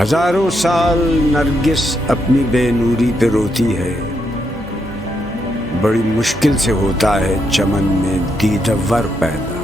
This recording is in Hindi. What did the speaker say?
हजारों साल नरगिस अपनी बेनूरी पे रोती है, बड़ी मुश्किल से होता है चमन में दीदवर पैदा।